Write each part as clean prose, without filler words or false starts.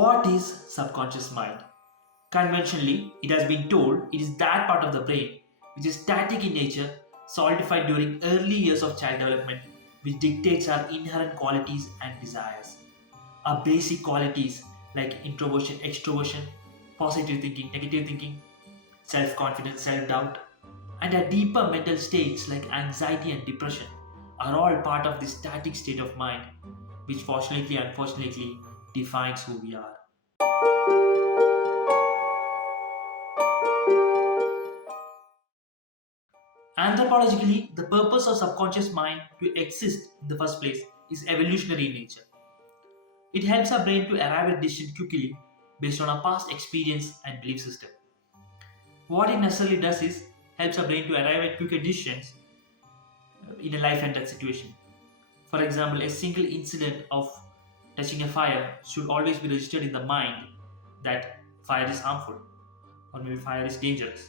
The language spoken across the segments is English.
What is subconscious mind? Conventionally, it has been told it is that part of the brain which is static in nature, solidified during early years of child development, which dictates our inherent qualities and desires. Our basic qualities like introversion, extroversion, positive thinking, negative thinking, self confidence, self doubt, and our deeper mental states like anxiety and depression are all part of this static state of mind, which fortunately, unfortunately, defines who we are. Anthropologically, the purpose of subconscious mind to exist in the first place is evolutionary in nature. It helps our brain to arrive at decisions quickly based on our past experience and belief system. What it necessarily does is helps our brain to arrive at quicker decisions in a life and death situation. For example, a single incident of touching a fire should always be registered in the mind that fire is harmful or maybe fire is dangerous.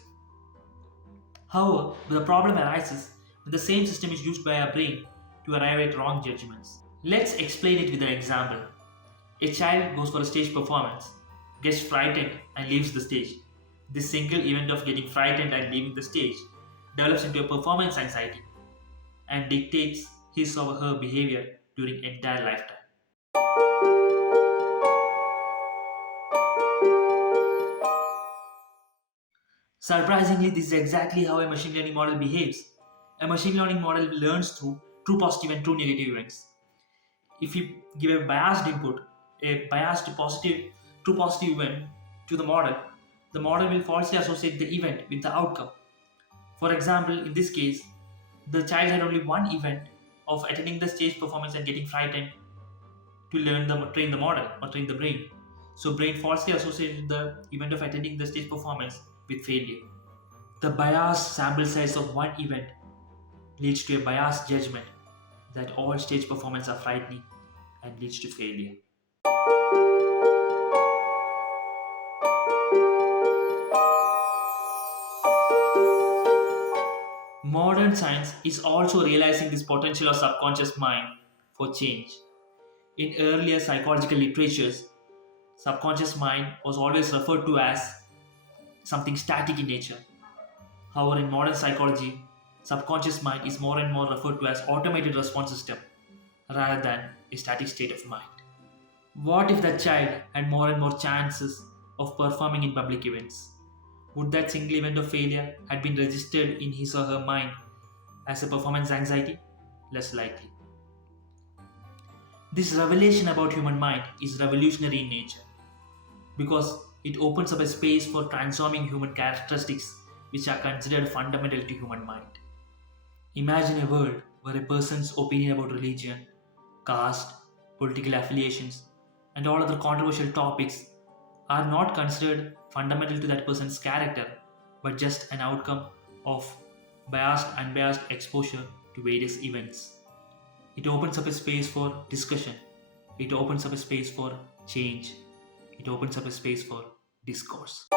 However, the problem arises when the same system is used by our brain to arrive at wrong judgments. Let's explain it with an example. A child goes for a stage performance, gets frightened, and leaves the stage. This single event of getting frightened and leaving the stage develops into a performance anxiety and dictates his or her behavior during entire lifetime. Surprisingly, this is exactly how a machine learning model behaves. A machine learning model learns through true positive and true negative events. If you give a biased input, a biased positive, true positive event to the model will falsely associate the event with the outcome. For example, in this case, the child had only one event of attending the stage performance and getting frightened to train the model or train the brain. So brain falsely associated the event of attending the stage performance with failure. The biased sample size of one event leads to a biased judgment that all stage performances are frightening and leads to failure. Modern science is also realizing this potential of subconscious mind for change. In earlier psychological literatures, subconscious mind was always referred to as something static in nature. However, in modern psychology, subconscious mind is more and more referred to as automated response system rather than a static state of mind. What if that child had more and more chances of performing in public events? Would that single event of failure had been registered in his or her mind as a performance anxiety? Less likely. This revelation about human mind is revolutionary in nature because it opens up a space for transforming human characteristics which are considered fundamental to human mind. Imagine a world where a person's opinion about religion, caste, political affiliations, and all other controversial topics are not considered fundamental to that person's character, but just an outcome of biased, unbiased exposure to various events. It opens up a space for discussion, it opens up a space for change, it opens up a space for discourse.